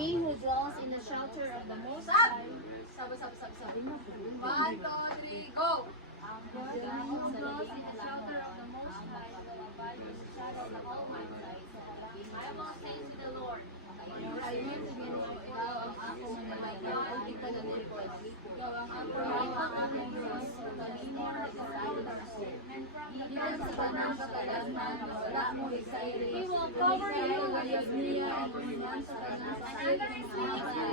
He who dwells in the shelter of the Most High. Sabi. 1, 2, 3, go! He who dwells in the shelter of the Most High will abide in the shadow of the Almighty. I will say to the Lord, Ayun, Ginoo, ikaw ang akong mananayaw, o kita na lipod. Ikaw ang akong aking Diyos, o kanino nagsasayon ako. Gikan sa tanang katalasnan, wala mo isayri. He will cover you with his niya ang kuminan sa tanang sakit ng mga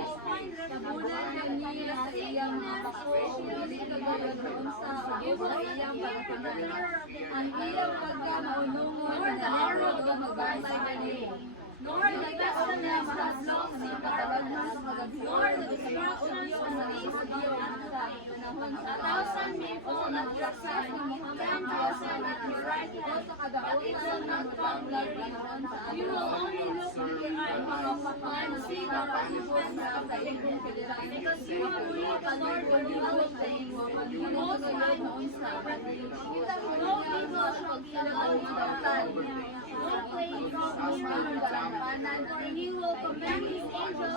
Tabunan ka niya sa iyang mga bako, o hindi ka gaya doon sa iyang pagpanalan. Ang iyang pagkamaunungon na araw o magbantay kaniya. Nor the pestilence that stalks in darkness, nor the destruction of the evil at night. 1,000 may fall at your side, 10,000 at your right hand, but it will not come near you. You will only look with your eyes and see the punishment of the evil, because you have believed the Lord will do all things. The Most High is covered you. No evil shall be allowed to come near you. No plague shall be near your tent. For he will command his angels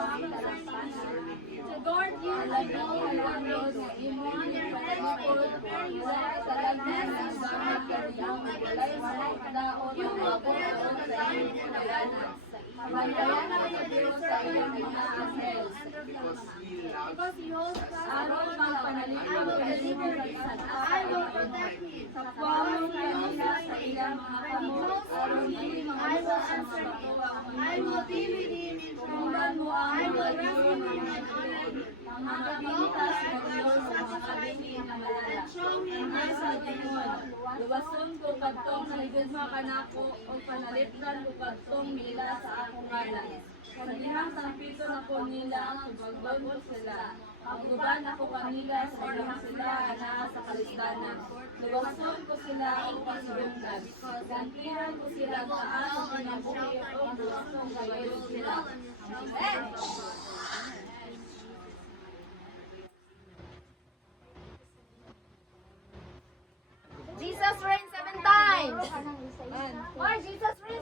concerning you, to guard you on all your ways. On their hands they will bear you up, lest you strike your foot against a stone. You will bear up the lion and the adder. Bantayan sa Diyos sa iyong mga anghel. Because he holds fast Aron I magpanalipod will ka deliver sa him. I will protect him. Sa puwamong kanila sa iyang mga When he kamot, calls aron on hindi me, mga I will usap answer mga him. batuang I will be with him in trouble. I will rescue him and honor him. ang mga With long binutas life ng I Diyos will sa mga satisfy kalingin him na malala. and show him my Ang salvation. salvation. Luwason ko kadtong nahigugma kanako o panalipdan ko kadtong nila sa akong ngalan. Sa dihang sampito na ko nila, subagdon ko sila. Pagdugan ako kanila sa dihang sila anaa sa kalistanan. Luwason ko sila o pasidunggan. Gantihan ko sila taas sa pinabuhi o luwason kayo sila. Amen. Jesus reigns 7 times! Or Jesus reigns